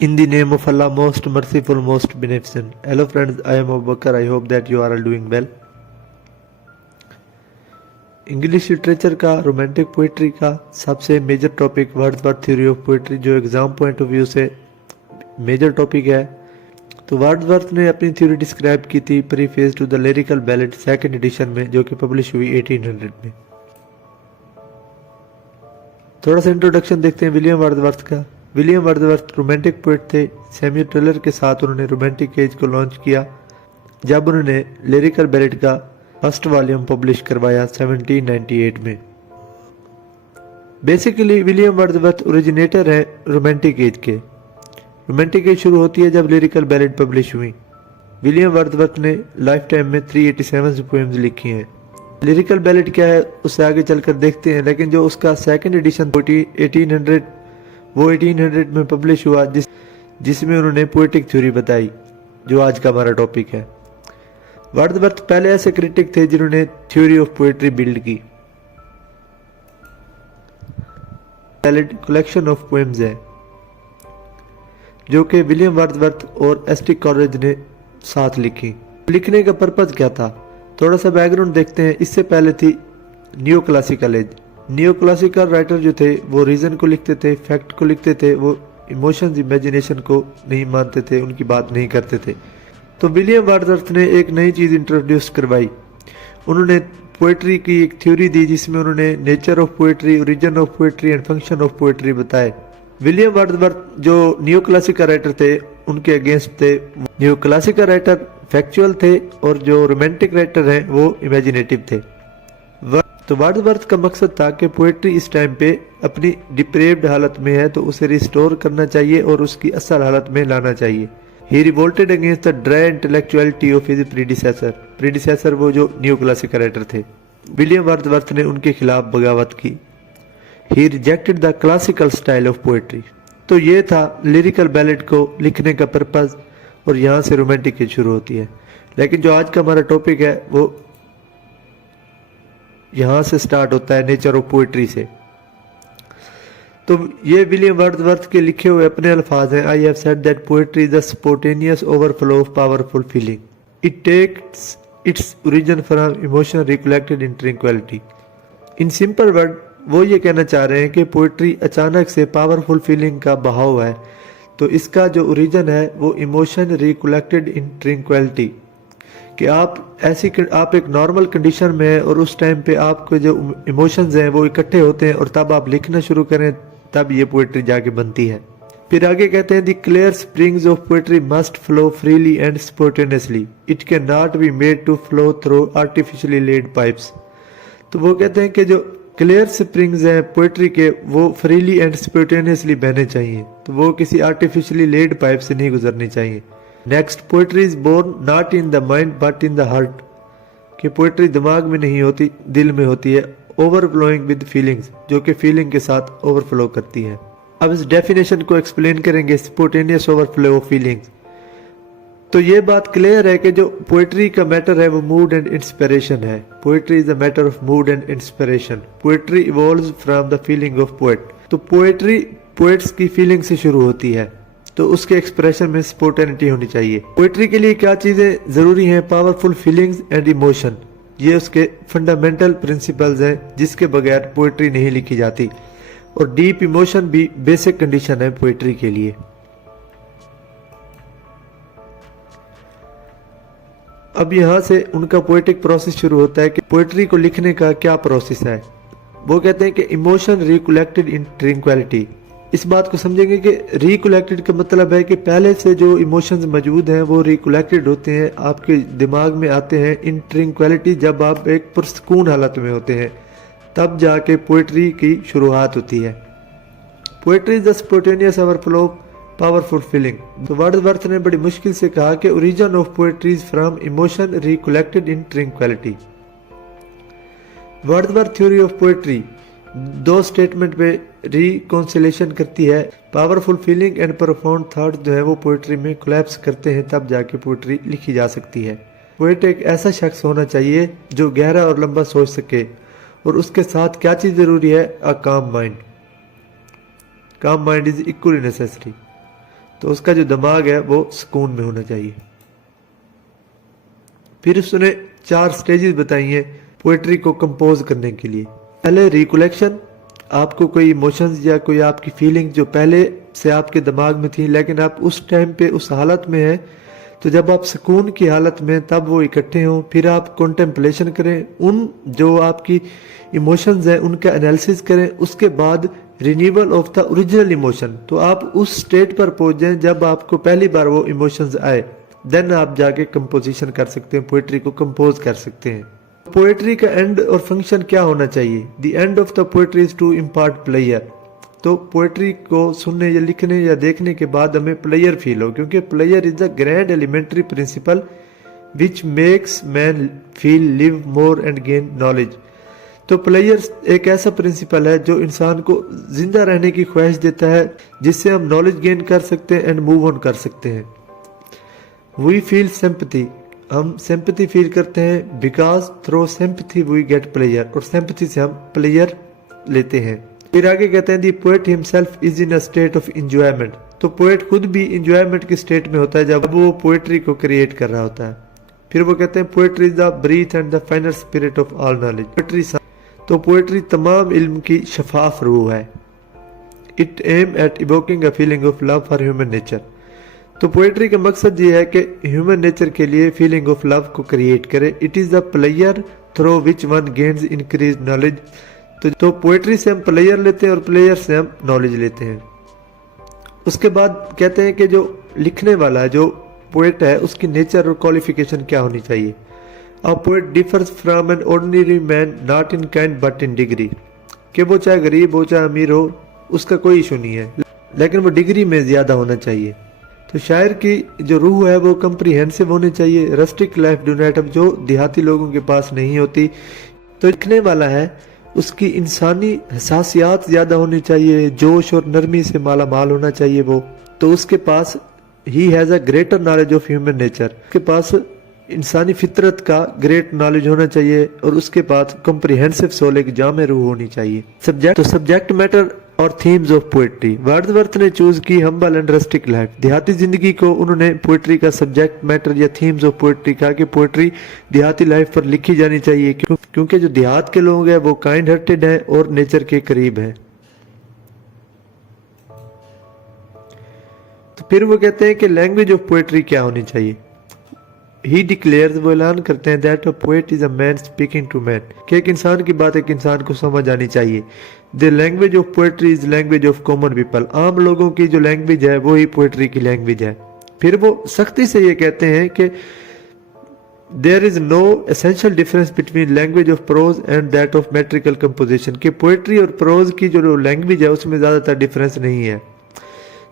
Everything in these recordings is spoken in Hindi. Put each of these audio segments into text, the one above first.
In the name of Allah, most merciful, most beneficent. Hello friends, I am Abu Bakr. I hope that you are all doing well. English literature का, रोमांटिक पोइट्री का सबसे major topic Wordsworth theory of poetry, जो एग्जाम पॉइंट ऑफ व्यू से मेजर टॉपिक है। तो वर्ड्सवर्थ ने अपनी थ्योरी डिस्क्राइब की थी preface to the lyrical ballad second edition में, जो कि पब्लिश हुई 1800 में। थोड़ा सा इंट्रोडक्शन देखते हैं विलियम वर्ड्सवर्थ का। विलियम वर्ड्सवर्थ रोमांटिक पोइट थे। सैमुअल टेलर के साथ उन्होंने रोमांटिक एज को लॉन्च किया जब उन्होंने लिरिकल बैलेट का फर्स्ट वॉल्यूम पब्लिश करवाया 1798 में। बेसिकली विलियम वर्ड्सवर्थ ओरिजिनेटर है रोमांटिक एज के। रोमांटिक एज शुरू होती है जब लिरिकल बैलेट पब्लिश हुई। विलियम वर्ड्सवर्थ ने लाइफ टाइम में 387 पोएम्स लिखी हैं। लिरिकल बैलेट क्या है उससे आगे चलकर देखते हैं, लेकिन जो उसका सेकंड एडिशन 1800 में पब्लिश हुआ, जिसमें उन्होंने पोएटिक थ्योरी बताई, जो आज का हमारा टॉपिक है। वर्ड्सवर्थ पहले ऐसे क्रिटिक थे जिन्होंने थ्योरी ऑफ पोएट्री बिल्ड की। कलेक्शन ऑफ पोएम्स है जो कि विलियम वर्ड्सवर्थ और एस.टी. कॉलेरिज ने साथ लिखी। लिखने का पर्पज क्या था, थोड़ा सा बैकग्राउंड देखते हैं। इससे पहले थी new classical as. New classical writer जो थे वो रीजन को लिखते थे, फैक्ट को लिखते थे, वो इमोशंस, इमेजिनेशन को नहीं मानते थे, उनकी बात नहीं करते थे। तो विलियम वर्ड्सवर्थ ने एक नई चीज़ इंट्रोड्यूस करवाई। उन्होंने पोएट्री की एक थ्योरी दी जिसमें उन्होंने nature of poetry, origin of poetry and function of poetry बताए। विलियम वर्ड्सवर्थ जो न्यू क्लासिकल राइटर थे उनके अगेंस्ट थे। न्यू क्लासिकल राइटर फैक्चुअल थे और जो रोमांटिक राइटर हैं वो इमेजिनेटिव थे। तो वर्ड्सवर्थ का मकसद था कि पोएट्री इस टाइम पे अपनी डिप्रेव्ड हालत में है तो उसे रिस्टोर करना चाहिए और उसकी असल हालत में लाना चाहिए। He revolted against the dry intellectuality of his predecessor वो जो न्यू क्लासिकल राइटर थे। विलियम वर्ड्सवर्थ ने उनके खिलाफ बगावत की। He rejected the classical style of poetry. तो ये था लिरिकल बैलेट को लिखने का पर्पज, और यहाँ से रोमांटिक एज शुरू होती है। लेकिन जो आज का हमारा टॉपिक है वो यहाँ से स्टार्ट होता है, नेचर ऑफ पोएट्री से। तो ये विलियम वर्ड्सवर्थ के लिखे हुए अपने अल्फाज हैं। I have said that poetry is the spontaneous overflow of powerful feeling. It takes its origin from emotion recollected in tranquillity. In simple word वो ये कहना चाह रहे हैं कि पोएट्री अचानक से पावरफुल फीलिंग का बहाव है, तो इसका जो ओरिजिन है वो इमोशन रिकलेक्टेड इन ट्रैंक्विलिटी, कि आप एक नॉर्मल कंडीशन में है और उस टाइम पे आपके जो इमोशंस हैं वो इकट्ठे होते हैं और तब आप लिखना शुरू करें, तब ये पोएट्री जाके बनती है। फिर आगे कहते हैं the clear springs of poetry must flow freely and spontaneously. It can not be made to flow through artificially laid pipes. तो वो कहते हैं कि जो क्लियर स्प्रिंग्स हैं पोएट्री के वो फ्रीली एंड स्पॉन्टेनियसली बहने चाहिए, तो वो किसी आर्टिफिशियली लेड पाइप से नहीं गुजरनी चाहिए। Next, poetry is born not in the mind but in the heart, कि पोएट्री दिमाग में नहीं होती, दिल में होती है। ओवरफ्लोइंग विद फीलिंग्स, जो कि फीलिंग के साथ ओवरफ्लो करती है। अब इस डेफिनेशन को एक्सप्लेन करेंगे, स्पोंटेनियस ओवरफ्लो ऑफ फीलिंग्स। तो ये बात क्लियर है कि जो पोएट्री का मैटर है वो मूड एंड इंस्पिरेशन है। Poetry is the matter of mood and inspiration. Poetry evolves from the feeling of poet. तो पोएट्री पोएट्स की फीलिंग से शुरू होती है, तो उसके एक्सप्रेशन में स्पोंटेनिटी होनी चाहिए। पोएट्री के लिए क्या चीजें जरूरी हैं? पावरफुल फीलिंग्स एंड इमोशन, ये उसके फंडामेंटल प्रिंसिपल्स हैं जिसके बगैर पोएट्री नहीं लिखी जाती। और डीप इमोशन भी बेसिक कंडीशन है पोएट्री के लिए। अब यहाँ से उनका पोएटिक प्रोसेस शुरू होता है कि पोएट्री को लिखने का क्या प्रोसेस है। वो कहते हैं कि इमोशन रिकलेक्टेड इन ट्रैंक्विलिटी। इस बात को समझेंगे कि रिकलेक्टेड का मतलब है कि पहले से जो इमोशंस मौजूद हैं वो रिकलेक्टेड होते हैं, आपके दिमाग में आते हैं इन ट्रैंक्विलिटी, जब आप एक पुरसकून हालत में होते हैं, तब जाके पोएट्री की शुरुआत होती है। Poetry is the spontaneous overflow of powerful feeling. तो वर्ड्सवर्थ ने बड़ी मुश्किल से कहा कि origin of poetry is from emotion recollected in tranquillity. Wordsworth theory of poetry दो स्टेटमेंट पे रिकॉन्सिलेशन करती है। Powerful feeling and profound thought जो है वो पोएट्री में कोलैप्स करते हैं, तब जाके पोएट्री लिखी जा सकती है। पोएट एक ऐसा शख्स होना चाहिए जो गहरा और लंबा सोच सके, और उसके साथ क्या चीज़ ज़रूरी है? अ काम माइंड। काम माइंड इज इक्वली नेसेसरी। तो उसका जो दिमाग है वो सुकून में होना चाहिए। फिर उसने 4 स्टेजेस बताई हैं पोएट्री को कंपोज करने के लिए। पहले रिकलेक्शन, आपको कोई इमोशंस या कोई आपकी फीलिंग जो पहले से आपके दिमाग में थी लेकिन आप उस टाइम पे उस हालत में हैं, तो जब आप सुकून की हालत में तब वो इकट्ठे हों। फिर आप कॉन्टेम्पलेशन करें, उन जो आपकी इमोशंस हैं उनका एनालिसिस करें। उसके बाद renewal of the original emotion, तो आप उस स्टेट पर पहुंच जाएं जब आपको पहली बार वो इमोशंस आए, देन आप जाके कंपोजिशन कर सकते हैं, पोएट्री को कंपोज कर सकते हैं। पोएट्री का एंड और फंक्शन क्या होना चाहिए? The end of the poetry is to impart pleasure. तो पोएट्री को सुनने या लिखने या देखने के बाद हमें प्लेयर फील हो, क्योंकि pleasure is the grand elementary principle which makes man feel, live more and gain knowledge. तो प्लेयर एक ऐसा प्रिंसिपल है जो इंसान को जिंदा रहने की ख्वाहिश देता है, जिससे हम नॉलेज गेन कर सकते हैं एंड मूव ऑन कर सकते हैं। वी फील सिंपैथी, हम सिंपैथी फील करते हैं because through sympathy we get pleasure, और सिंपैथी से हम प्लेयर लेते हैं। फिर आगे कहते हैं the poet himself is in a state of enjoyment. तो पोएट खुद भी इंजॉयमेंट की स्टेट में होता है जब वो पोएट्री को क्रिएट कर रहा होता है। फिर वो कहते हैं poetry is the breath and the final spirit of all knowledge. Poetry, तो पोएट्री तमाम इल्म की शफाफ रूह है। It aim at evoking a feeling of love for human nature. तो पोएट्री का मकसद ये है कि ह्यूमन नेचर के लिए फीलिंग ऑफ लव को क्रिएट करे। It is the pleasure through which one gains increase knowledge. तो पोएट्री से हम प्लेयर लेते हैं और प्लेयर से हम नॉलेज लेते हैं। उसके बाद कहते हैं कि जो लिखने वाला है, जो पोएट है, उसकी नेचर और क्वालिफिकेशन क्या होनी चाहिए। A poet differs from an ordinary man not in kind but in degree. कि वो चाहे गरीब हो चाहे अमीर हो, उसका कोई इशू नहीं है, लेकिन वो डिग्री में ज्यादा होना चाहिए। तो शायर की जो रूह है वो कम्प्रीहेंसिव होनी चाहिए। Rustic life do not have, जो देहाती लोगों के पास नहीं होती। तो लिखने वाला है उसकी इंसानी हसासियात ज्यादा होनी चाहिए, जोश और नरमी से माला माल होना चाहिए वो। तो उसके पास he has a greater knowledge of human nature, उसके पास इंसानी फितरत का ग्रेट नॉलेज होना चाहिए, और उसके पास कॉम्प्रिहेंसिव सोल, एक जामे रूह होनी चाहिए। सब्जेक्ट, तो सब्जेक्ट मैटर और थीम्स ऑफ पोएट्री। वर्ड्सवर्थ ने चूज की हम्बल एंड रस्टिक लाइफ। देहाती जिंदगी को उन्होंने पोएट्री का सब्जेक्ट मैटर या थीम्स ऑफ पोएट्री कहा कि पोएट्री देहाती लाइफ पर लिखी जानी चाहिए, क्योंकि जो देहात के लोग हैं वो काइंड हार्टेड हैं और नेचर के करीब हैं। तो फिर वो कहते हैं कि लैंग्वेज ऑफ पोएट्री क्या होनी चाहिए। ही डिक्लेयर्स, वो ऐलान करते हैं that a poet is a man speaking to man, कि एक इंसान की बात एक इंसान को समझ आनी चाहिए। The language of poetry is language of common people. आम लोगों की जो लैंग्वेज है वो ही पोएट्री की लैंग्वेज है। फिर वो सख्ती से ये कहते हैं कि there is no essential difference between language of prose and that of metrical composition, कि पोएट्री और प्रोज की जो लैंग्वेज है उसमें ज्यादातर डिफरेंस नहीं है।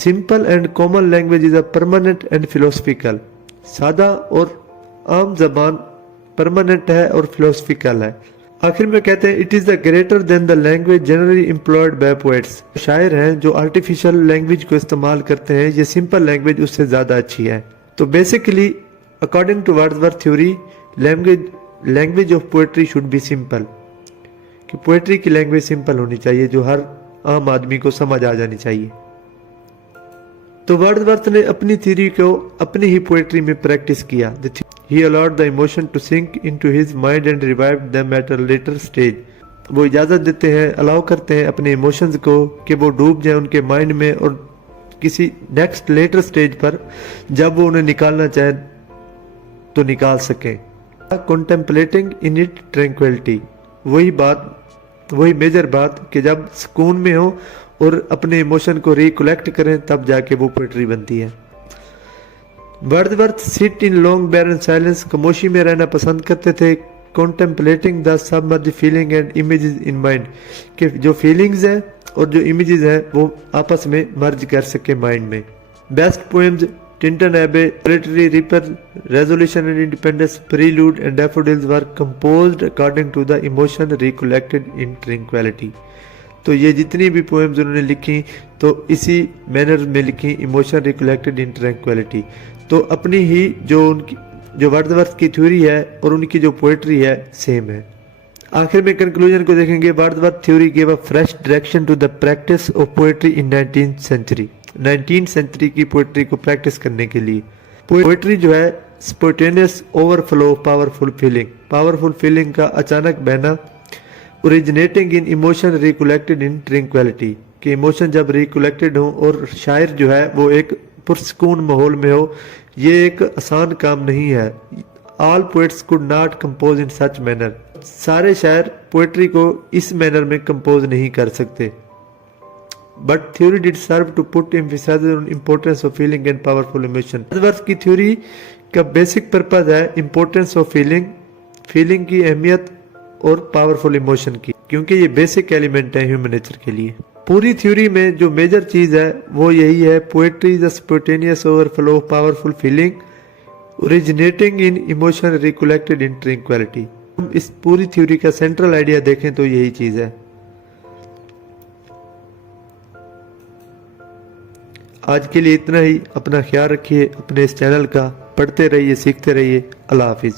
Simple and common language is a permanent and philosophical. सादा और आम जबान परमानेंट है और फिलोसफिकल है। आखिर में कहते हैं it is the greater than the language generally employed by poets. शायर हैं जो आर्टिफिशियल लैंग्वेज को इस्तेमाल करते हैं, ये सिंपल लैंग्वेज उससे ज्यादा अच्छी है। तो basically according to Wordsworth theory, language of poetry should be simple, कि पोएट्री की लैंग्वेज सिंपल होनी चाहिए, जो हर आम आदमी को समझ आ जानी चाहिए। तो वर्ड्सवर्थ ने अपनी थ्योरी को अपनी ही पोएट्री में प्रैक्टिस किया। He allowed the emotion to sink into his mind and revived them at a later stage. वो इजाज़त देते हैं, अलाउ करते हैं अपने इमोशंस को कि वो डूब जाए उनके माइंड में, और किसी नेक्स्ट लेटर स्टेज पर जब वो उन्हें निकालना चाहे तो निकाल सकें। Contemplating in it tranquility, वही मेजर बात कि जब सुकून में हो और अपने इमोशन को रिकलेक्ट करें, तब जाके वो पोएट्री बनती है। Wordsworth sit in long barren silence, खामोशी में रहना पसंद करते थे। Contemplating the submerged feeling and images in mind, कि जो फीलिंग्स हैं और जो इमेजेस हैं वो आपस में मर्ज कर सके माइंड में। Best poems Tintern Abbey, poetry reaper, resolution and independence, prelude and daffodils were composed according to the emotion recollected in tranquillity. तो ये जितनी भी पोएम्स उन्होंने लिखी तो इसी मैनर में लिखी, इमोशन रिकलेक्टेड इन ट्रैंक्विलिटी। तो अपनी ही जो वर्ड्सवर्थ की थ्योरी है और उनकी जो पोएट्री है सेम है। आखिर में कंक्लूजन को देखेंगे। Wordsworth theory give a fresh direction to the practice of poetry in 19th century. 19th century की पोइट्री को प्रैक्टिस करने के लिए। पोइट्री जो है spontaneous overflow of powerful feeling का अचानक बहना, originating in emotion recollected in tranquillity, कि इमोशन जब रिकलेक्टेड हो और शायर जो है वो एक पुरसकून माहौल में हो, ये एक आसान काम नहीं है। All poets could not compose in such manner, सारे शायर पोइट्री को इस मैनर में कंपोज नहीं कर सकते। But theory did serve to put emphasise on importance of feeling and powerful emotion. Worth की थ्योरी का बेसिक पर्पज है इंपॉर्टेंस ऑफ फीलिंग की अहमियत और पावरफुल इमोशन की, क्योंकि ये बेसिक एलिमेंट है ह्यूमन नेचर के लिए। पूरी थ्योरी में जो मेजर चीज है वो यही है, poetry is a spontaneous overflow of powerful feeling originating in emotion recollected in tranquillity. हम इस पूरी थ्योरी का सेंट्रल आइडिया देखें तो यही चीज है। आज के लिए इतना ही। अपना ख्याल रखिए, अपने इस चैनल का पढ़ते रहिए, सीखते रहिए। अल्लाह हाफिज।